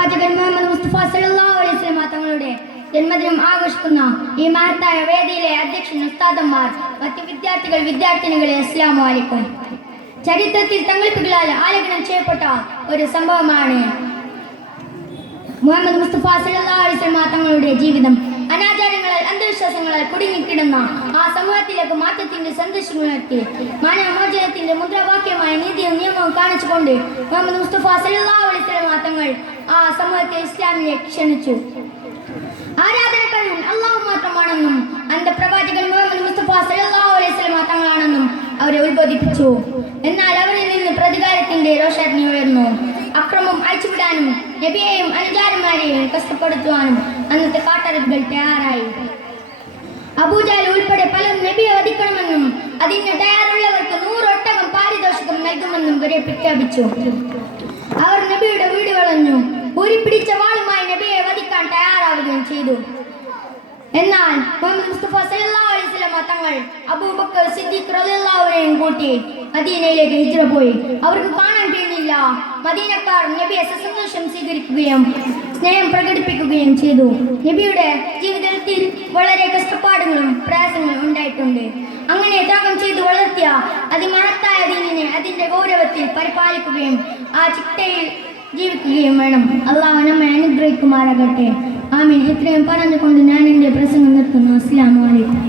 പ്രവാചകൻ മുഹമ്മദ് മുസ്തഫ സല്ലല്ലാഹു അലൈഹി വസല്ലം തങ്ങളുടെ ജന്മദിനം ആഘോഷിക്കുന്ന ഈ മഹത്തായ വേദിയിലെ അധ്യക്ഷൻ, ഉസ്താദന്മാർ, മറ്റ് വിദ്യാർത്ഥികൾ, വിദ്യാർത്ഥിനികളെ അസ്സലാമു അലൈക്കും. ചരിത്രത്തിൽ തങ്ങളിപ്പുകളാൽ ആലേഖനം ചെയ്യപ്പെട്ട ഒരു സംഭവമാണ് മുഹമ്മദ് മുസ്തഫ സല്ലല്ലാഹു അലൈഹി വസല്ലം തങ്ങളുടെ ജീവിതം. അനാചാരങ്ങളാൽ, അന്ധവിശ്വാസങ്ങളാൽ കുടുങ്ങിക്കിടന്ന ആ സമൂഹത്തിലേക്ക് മാറ്റത്തിന്റെ സന്ദേശങ്ങൾ നടത്തി മാനവമോചനത്തിന്റെ മുദ്രാവാക്യമായ നീതിയും നിയമവും കാണിച്ചുകൊണ്ട് മുഹമ്മദ് മുസ്തഫ സല്ലല്ലാഹു അലൈഹി വസല്ലം തങ്ങൾ ആ സമൂഹത്തെ ഇസ്ലാമിലേക്ക് ക്ഷണിച്ചു. ആരാധനക്കാരൻ അള്ളാഹു മാത്രമാണെന്നും അന്ധപ്രവാചകൻ മുഹമ്മദ് മുസ്തഫ സല്ലല്ലാഹു അലൈഹി വസല്ലം തങ്ങളാണെന്നും അവരെ ഉത്ബോധിപ്പിച്ചു. എന്നാൽ അവരിൽ നിന്ന് പ്രതികാരത്തിന്റെ രോഷാഗ്നി ഉയർന്നു. അക്രമം അഴിച്ചുവിടാനും നബിയെയും അനുചാരന്മാരെയും കഷ്ടപ്പെടുത്തുവാനും അന്നത്തെ കാട്ടറബികൾ തയ്യാറായി. അബൂജഹൽ ഉൾപ്പെടെ പലരും നബിയെ വധിക്കണമെന്നും അതിന് തയ്യാറുള്ളവർക്ക് 100 ഒട്ടകം പാരിതോഷികം നൽകുമെന്നും വരെ പ്രഖ്യാപിച്ചു. അവർ നബിയുടെ വീട് വളഞ്ഞു. ഊരിപ്പിടിച്ച വാളുമായി നബിയെ വധിക്കാൻ തയ്യാറാവുകയും ചെയ്തു. എന്നാൽ മുഹമ്മദ് മുസ്തഫ സല്ലല്ലാഹു അലൈഹി വസല്ലം തങ്ങൾ അബൂബക്കർ സിദ്ദീഖ് റളിയല്ലാഹു അൻഹുവിനെ കൂട്ടി മദീനയിലേക്ക് ഹിജ്റ പോയി. അവർക്ക് കാണാൻ കഴിഞ്ഞില്ല. മദീനക്കാർ നബിയെ സസന്തോഷം സ്വീകരിക്കുകയും സ്നേഹം പ്രകടിപ്പിക്കുകയും ചെയ്തു. നബിയുടെ ജീവിതത്തിൽ വളരെ കഷ്ടപ്പാടുകളും പ്രയാസങ്ങളും ഉണ്ടായിട്ടുണ്ട്. അങ്ങനെ ത്യാഗം ചെയ്തു വളർത്തിയ അതിമഹത്തായ ദീനിനെ അതിന്റെ ഗൗരവത്തിൽ പരിപാലിക്കുകയും ആ ചിട്ടയിൽ ജീവിക്കുകയും വേണം. അള്ളാഹു നമ്മെ അനുഗ്രഹിക്കുമാറാകട്ടെ. ആമീൻ. ഇത്രയും പറഞ്ഞുകൊണ്ട് ഞാൻ എൻ്റെ പ്രസംഗം നിർത്തുന്നു. അസ്സലാമു അലൈക്കും.